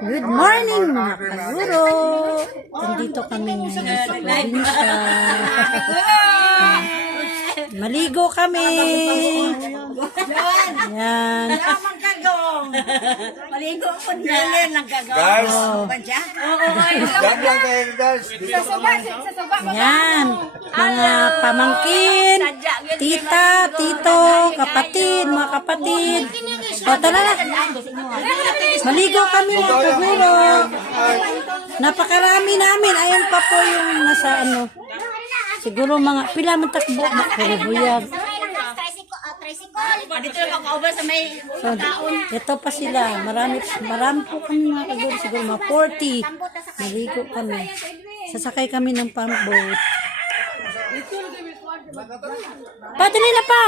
Good morning mga kaguro. Nandito kami ngayon sa probinsya. Maligo kami. Yan. Maligo ko na lang kagawin. Guys, Oo. yan lang kayo guys. Yan. Mga pamangkin, tita, tito, kapatid, mga kapatid. O, tara na. Maligo kami mga kaguro. Napakarami namin. Ayun pa po yung nasa ano. Siguro mga pila man takbo. Makaribuyag. Dito lang ako sa may So, ito pa sila. Marami po kami mga kaguro. Siguro mga 40. Maligo kami. Sasakay kami ng pump-boat. Padali na pa!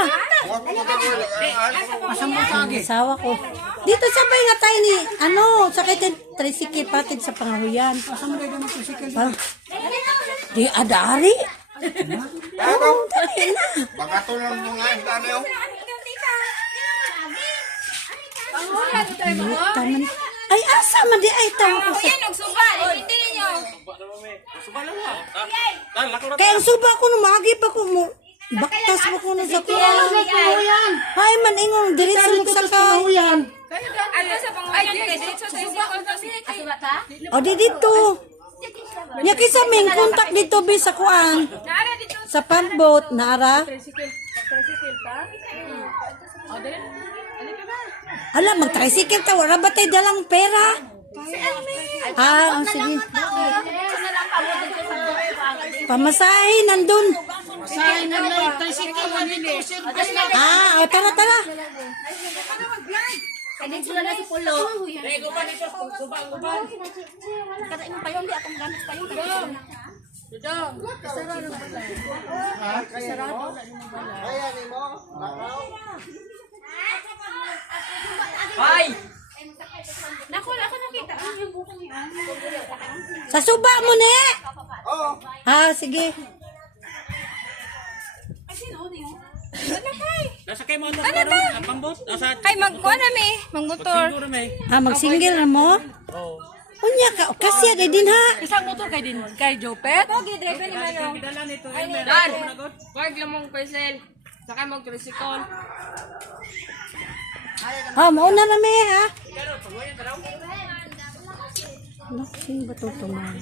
Asawa ko. Dito sabay nga tayo ni, sakay tayo tricycle patid sa pangahuyan. Di adari. Ano? Baka ito lang mga isda na yun. Taman. Ay, asa man di ay tayo ko sa... Kaya ang suba ko numagi pa ko mo. Baktas mo ko na sa kuya. Ay man ingong diri sa magsaka. O di dito. Nya kisa ming kontak dito bi sa kuan. Sa pump boat naara. Ala mag-tricycle ta wala ba tay dalang pera? Sige. Pamasahe nandun. Tara. Dito na si Pulo. Kada yung payong di akong gamit payong. Ay! Naku, nakita. Yung bukong yan. Sa suba mo ne. Sige. Nasa kay mo ang pambot? Nasa Ay, magkuha na mi. Magmotor. siguro may. Magsingle na mo? Oo. Unya ka, kasi ada din ha. Isang motor kay din. Kay Jopet. Pogi, driver ni Mayong. Dala nito. Dan! Wag lamang person. Saka mag-tricycle. Mauna na may ha. Sino ba ito tumahan?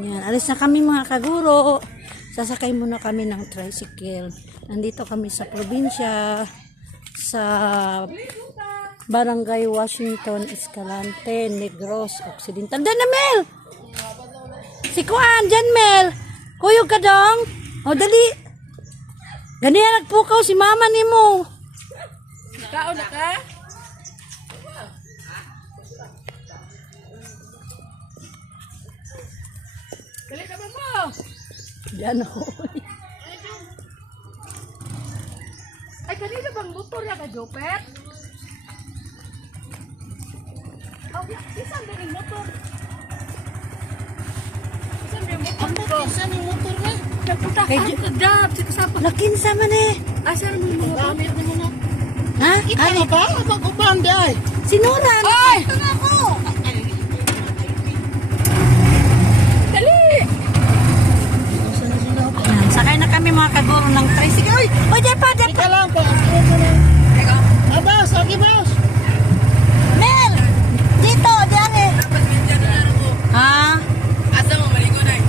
Yan, alis na kami mga kaguro. Sasakay muna kami ng tricycle. Nandito kami sa probinsya, sa Barangay Washington, Escalante, Negros Occidental. Dan na Mel! Si Kuan, dyan Mel! Kuyog ka dong! O dali! Ganyan nagpukaw si mama ni mo. Kao na ka? Dali ka ba mo? Yan ako. Ay, kanina bang motor ya ka Jopet? Oh, isang din yung motor. Isang din yung motor. Isang yung motor na. Nagpunta ka. Kadap. Si kasapa. Lakinsa man eh. Asan mo yung motor? Gamit mo na. Ha? Ano ba? Magkupan di ay. Sinuran. Ay! Dali! Yan, sakay na kami mga kaguro ng tricycle. Uy! O, dyan pa! Ika lang po. Abas, aki boss. Mel! Dito, dyan eh. Ha? Asa mo, maligo na eh.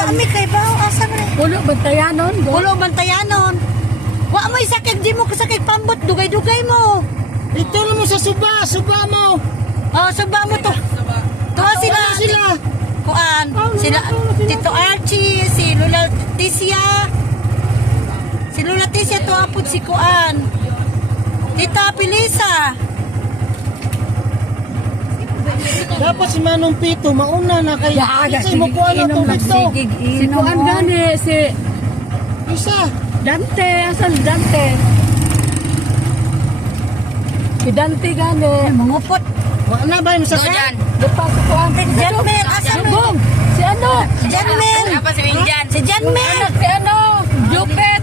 Wa mi kay bao asa man eh. Pulo, bantayanon. Pulo bantayanon. Wa mo isakit di mo kasakit pambot dugay-dugay mo. Ito lang mo sa suba mo. Suba mo to. Tuwa sila. Kuan. Sila Tito Archie, si Lola Ticia. Si Lola Ticia to apod si Kuan. Tita Pilisa. Dapat si Manong Pito mauna na kay kasi mo po ano tubig to. Si Kuan gani, si Isa. Dante, asan Dante? Si Dante gani. Mangupot. Wala na ba yung sakit? Lupa si Kuan. Si Janmel, asa mo? Bong! Si ano? Si Janmel. Si Janmel. Si ano? Jupet!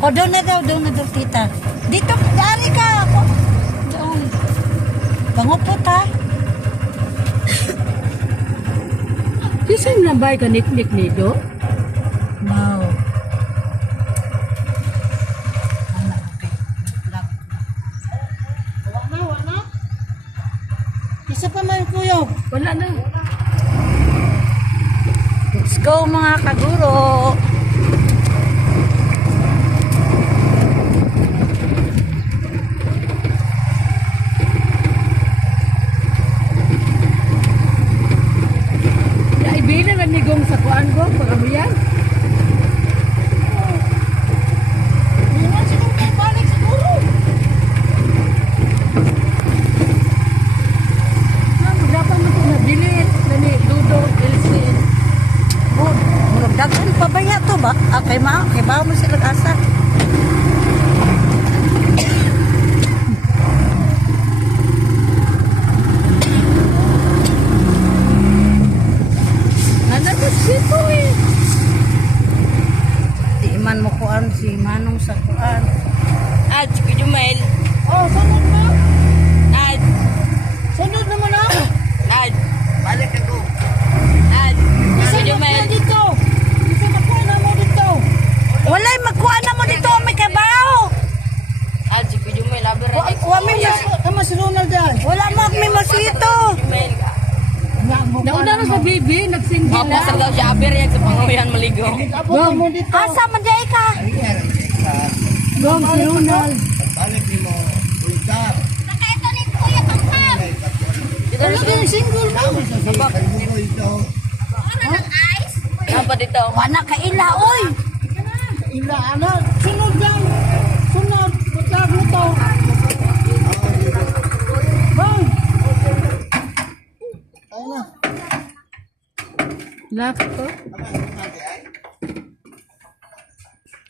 O, doon na daw, tita. Dito, dari ka. O, doon. Pangupot, ha? Kisay na ba ka niknik nito? Wow. Wala. Isa pa man kuya. Wala na. Let's go, mga kaguro. Naibili na nigong sa kuan ko, para mo yan. Iwan siguro kayo balik siguro. Dapat mo ito nabili. Nani, Dudo, Elsin. Oh, murag dagan pa ba ya to ba? Ah, kay ba mo sila asa? Ano ba sito eh? Di man mo kuan si Manong sa kuan. Ah, si Jumel. Oh, sunod na. Ah, Sunod naman na. ah, Balik ako. ah, Isa si na Jumel. dito. Isa na po na mo dito. Walay magkuan na mo dito may kabaw. Ah, si Jumel. Aber, Wa mi Tama si Ronald yan. wala mo mi masito. Jumel. Nauna na sa bibi, nagsinggil na. Mapasal daw si Aber yan sa panguyan maligo. Abot mo dito. Asa man day ka? Gong, si Ronald. Talaga yung single mo. Apa dito? Wana ka ila oy. Ila, anak. Sunod yan. Sunod. Maglago to. Bang. Ayun na. Laptop.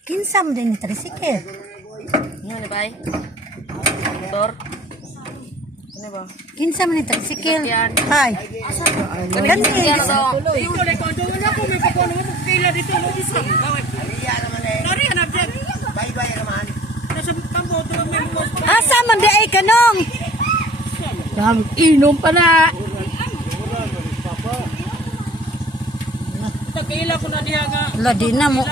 Kinsa mo din ni tricycle. Ano ba? Motor? Ano ba? Kinsa mo ni tricycle. Sasakyan. Hay. Gani. Yan daw. Asa man day kanong? Tam inom pa na. La di na mo.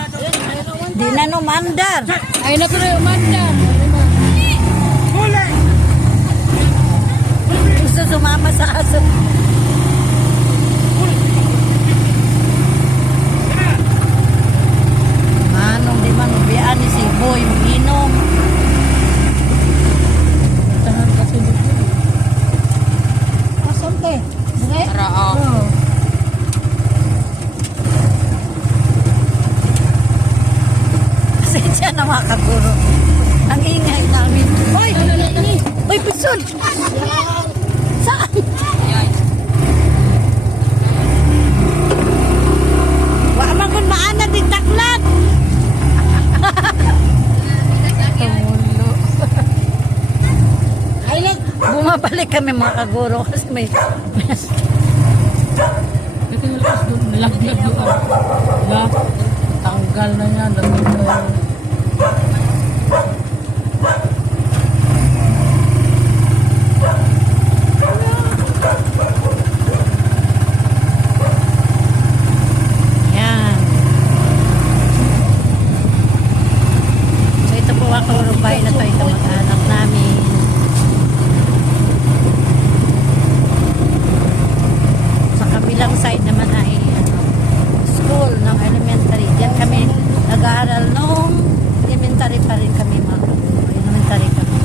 Di na no mandar. Ay na pero umanda. Gusto sumama sa aso. Manong di man ubian ni si Boy inom. Tangan kasi dito. Asan te? Dire? Tara, oh. Oh. Pasensya na mga kaguro. Ang ingay namin. Hoy! Hoy, pusod! Saan? Wa man kun maana di taklat. Tumulo. Ay lang. Bumabalik kami mga kaguro kasi may Ito yung lakas doon. Nalaglag doon. Wala. Tanggal na yan. yan. So ito po ang kaurubay na to. Ito mag-anak namin. Sa kabilang side naman ay school ng elementary. Diyan kami nag-aaral nung elementary pa rin kami mga elementary kami.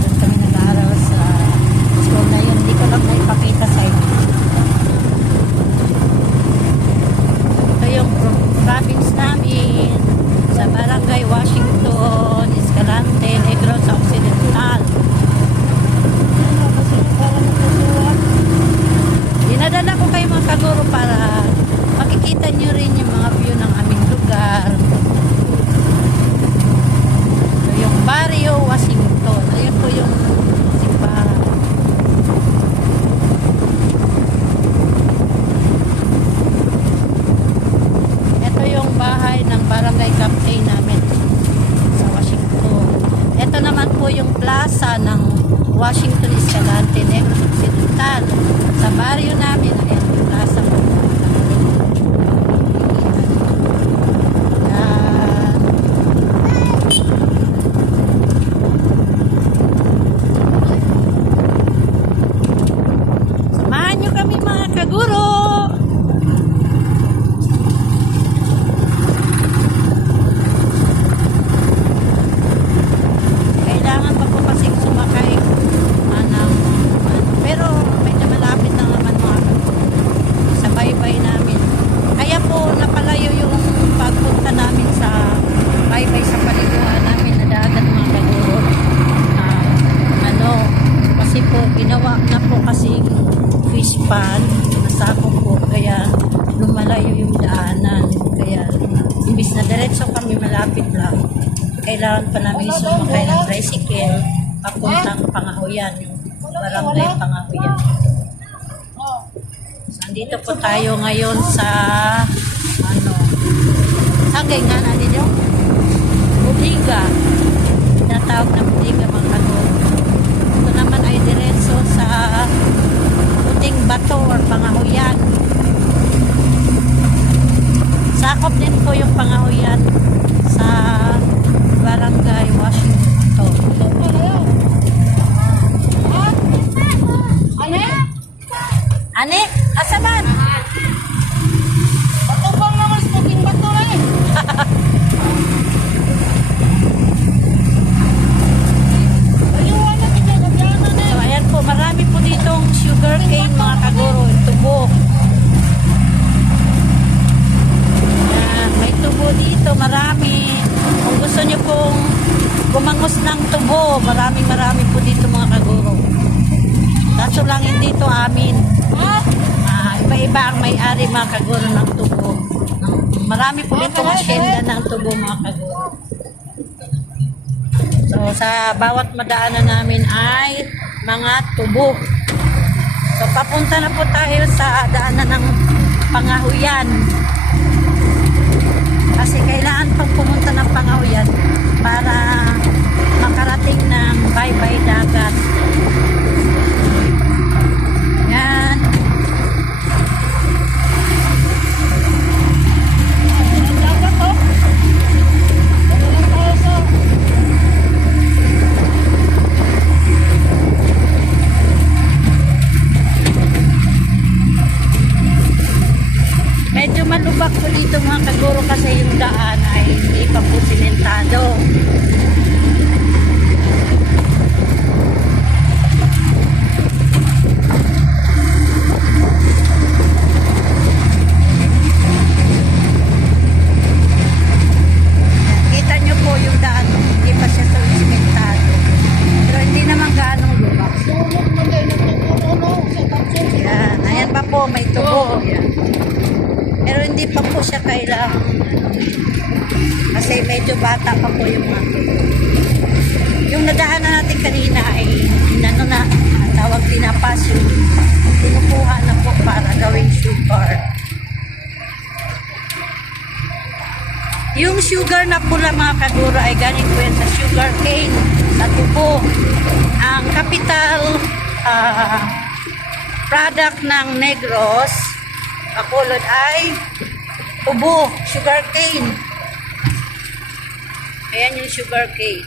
Doon kami nag-aaral sa school na yun. Hindi ko lang naipakita sa inyo. Ito yung province namin sa Barangay Washington, Escalante, Negros Occidental. Dinadala ko kayo mga kaguro para makikita nyo rin yung mga view ng aming lugar. po yung plaza ng Washington Escalante, Negros Occidental. Sa barrio namin, ayan yung plaza po. Ayan. Samahan nyo kami mga kaguro. Kailangan pa po kasi sumakay pero may malapit na naman mga sa baybay namin. Kaya po napalayo yung pagpunta namin sa baybay sa paliguan namin na dagat mga kaguro. Kasi po ginawa na po kasi fish pond nasako po kaya lumalayo yung daanan. Kaya imbis na diretso kami malapit lang, kailangan pa namin sumakay ng tricycle papuntang Pangahuyan, yung barangay Pangahuyan. So, andito po tayo ngayon sa sagay nga na ninyo? Budiga. Tinatawag na Budiga mga kaguro. Ito naman ay diretso sa Puting Bato or Pangahuyan. Sakop din po yung Pangahuyan sa barangay Washington. Ane? Asa man? Patubang naman sa Puting Bato eh. Ayun, So ayan po, marami po ditong sugar cane mga kaguro, tubo. Ayan, may tubo dito, marami. Kung gusto nyo pong gumangos ng tubo, marami po dito mga kaguro. Kaso lang hindi to amin. Iba-iba ang may-ari mga kaguro ng tubo. Marami po dito asyenda ng tubo mga kaguro. So sa bawat madaanan namin ay mga tubo. So papunta na po tayo sa daanan ng Pangahuyan. Kasi kailangan pang pumunta ng Pangahuyan para makarating ng baybay dagat. Yan. Medyo malubak po dito mga kaguro kasi yung daan ay hindi pa po simentado. Kita nyo po yung daan, hindi pa siya simentado. Pero hindi naman gaanong lubak. Yan, ayan pa po, may tubo. Yan. Pero hindi pa po siya kailangan kasi medyo bata pa po yung mga tubo. Yung nadaanan natin kanina ay tawag tinapas yung tinukuha na po para gawing sugar. Yung sugar na pula mga kaguro ay galing po yan sa sugar cane, sa tubo. Ang capital product ng Negros Bacolod ay tubo, sugar cane. Ayan yung sugar cane.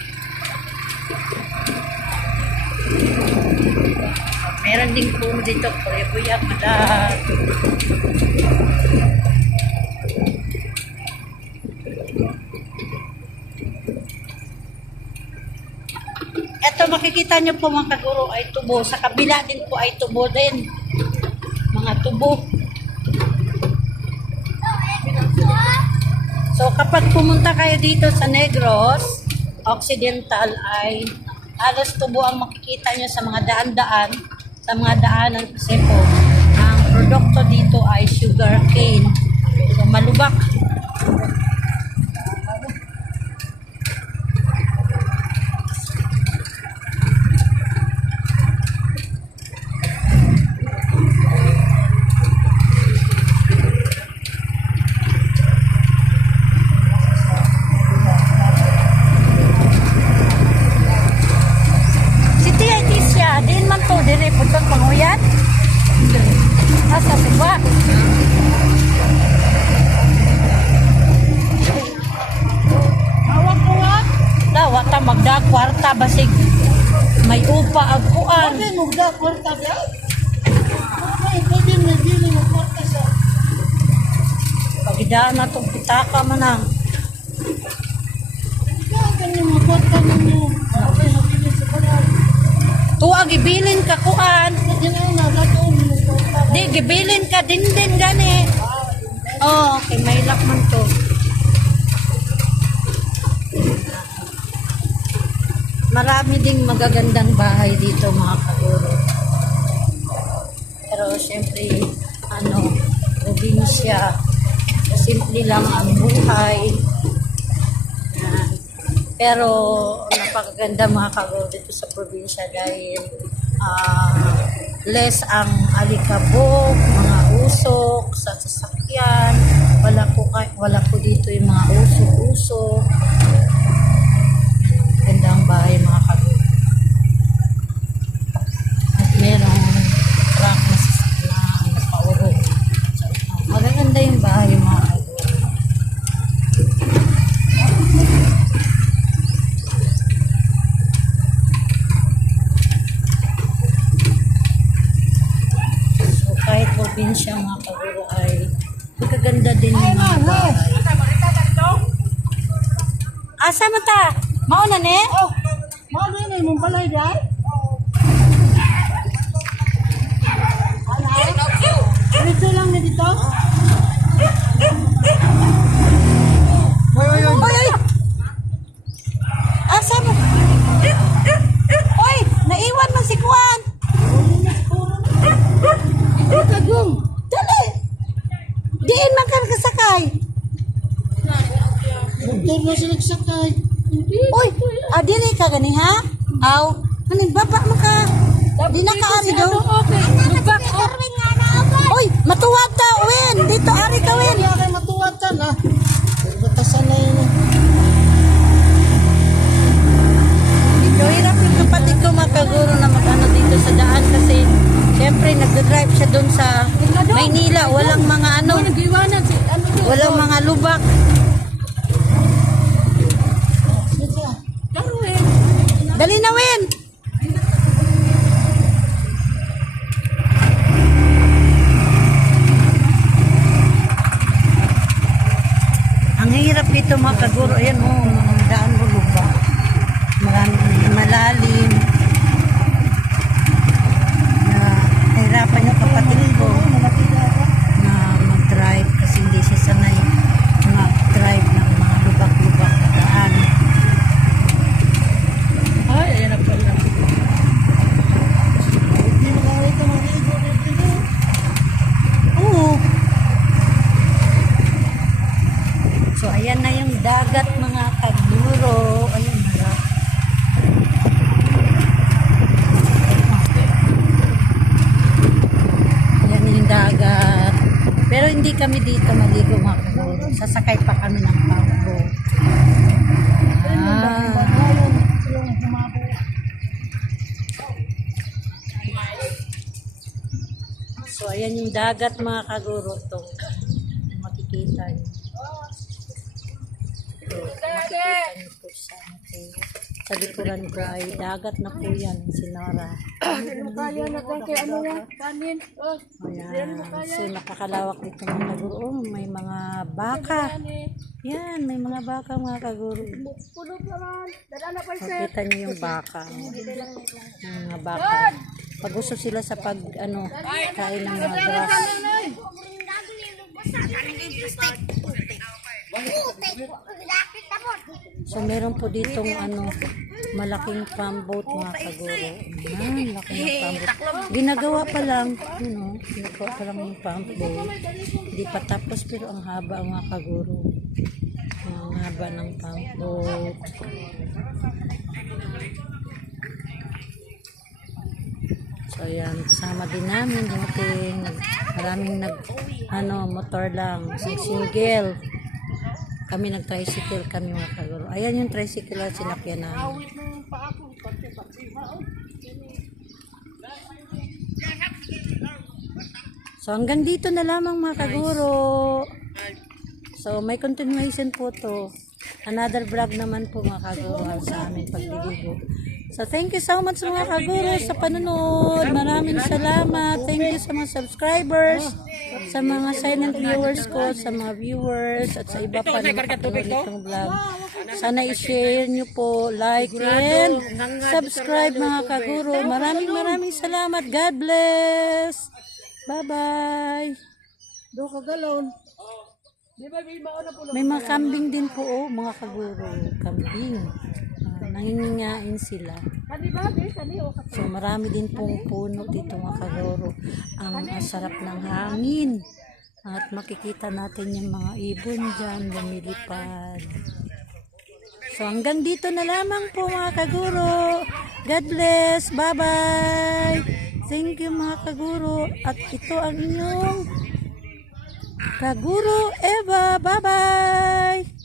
Meron din po dito kuya-kuya madag. Ito makikita nyo po mga kaguro ay tubo. Sa kabila din po ay tubo din. Mga tubo. So kapag pumunta kayo dito sa Negros Occidental ay halos tubo ang makikita nyo sa mga daan-daan, sa mga daanan kasi po ang produkto dito ay sugar cane. So malubak. kwarta basig may upa ag kuan. Pwede mo da kwarta ba? Okay, pwede mo bili mo kwarta sa. Pagidaan na tong pitaka man ang. Ganyan mo kwarta ninyo. Okay, mabili sa balay. Tuwa gibilin ka kuan. Ganyan na gatoon mo kwarta. Di gibilin ka din gani. Oh, kay may lak man to. Marami ding magagandang bahay dito mga kaguro. Pero syempre, probinsya, simple lang ang buhay. Yan. Pero napakaganda mga kaguro dito sa probinsya dahil less ang alikabok, mga usok sa sasakyan. Wala po dito yung mga usok-usok. Ganda ang bahay mga kaguro. At merong truck na sasakyan na paurong. So, magaganda yung bahay mga kaguro. So kahit probinsya mga kaguro ay magaganda din yung mga bahay. Asa mo ta? Mauna ne? Oh, mao din mo balay dai. Dito lang na dito. Oy! Asa mo? Oy! Naiwan mo si Kuan! Kagong. Dali! Diin man ka nakasakay! Motor na sila sakay. Uy! Dili ka gani ha? Aw! Maning baba mo ka! Di na ka ari daw! Lubak ko. Uy! Matuwad ta! Win! Dito ari ka Win! Kaya kay matuwad ka na. Batasan na yun. Dito hirap yung kapatid ko makaguro na mag-ano dito sa daan kasi syempre nagdadrive siya doon sa Maynila. Walang mga ano, Nag-iwanan si ano to. walang mga lubak. Darwin. Dali na Win! Ang hirap dito mga kaguro. Ayan o, mga daan mo lubak. Maraming malalim. Na hirapan yung kapatid ko na mag-drive kasi hindi siya sanay mag-drive ng mga lubak-lubak na daan. Ay, ayan na pala. Hindi mo kaya ito mag-igo dito. Oo. So, ayan na yung dagat mga kaguro. Ayan na. Ayan yung dagat. Pero hindi kami dito maligo mga kaguro. Sasakay pa kami ng pangko. So, ayan yung dagat mga kaguro. Itong makikita nyo. So, makikita nyo po sa likuran ko ay dagat na po yan, Sinora. Kaya na kay ano yan? Kanin. Oh, Ayan. So, nakakalawak dito mga kaguro. Oh, may mga baka. Yan, may mga baka mga kaguro. puno pa man. Dala na pa Makita nyo yung baka. Yung mga baka. Pag gusto sila sa pag, kain ng mga grass. So, meron po ditong, malaking farm boat mga kaguro. Ayan, laki ng farm boat. Ginagawa pa lang, ginagawa pa lang yung farm boat. Hindi pa tapos, pero ang haba mga kaguro. Ang haba ng farm boat. So, ayan, sama din namin dumating. Maraming motor lang. Single. Kami nag-tricycle kami mga kaguro. Ayan yung tricycle at sinakyan namin. So, hanggang dito na lamang mga kaguro. So, may continuation po to. another vlog naman po mga kaguro sa aming pagliligo. So thank you so much mga kaguro sa panonood. Maraming salamat. Thank you sa mga subscribers, sa mga silent viewers ko, sa mga viewers, at sa iba pa na nakapanood nitong vlog. Sana i-share nyo po, like and subscribe mga kaguro. Maraming salamat. God bless. Bye-bye. Do ka galon. May mga kambing din po, oh, mga kaguro. Kambing. Nangingingain sila. So marami din pong puno dito mga kaguro. Ang sarap ng hangin. At makikita natin yung mga ibon dyan lumilipad. So hanggang dito na lamang po mga kaguro. God bless. Bye-bye. Thank you mga kaguro. At ito ang inyong Kaguro Eva. Bye-bye.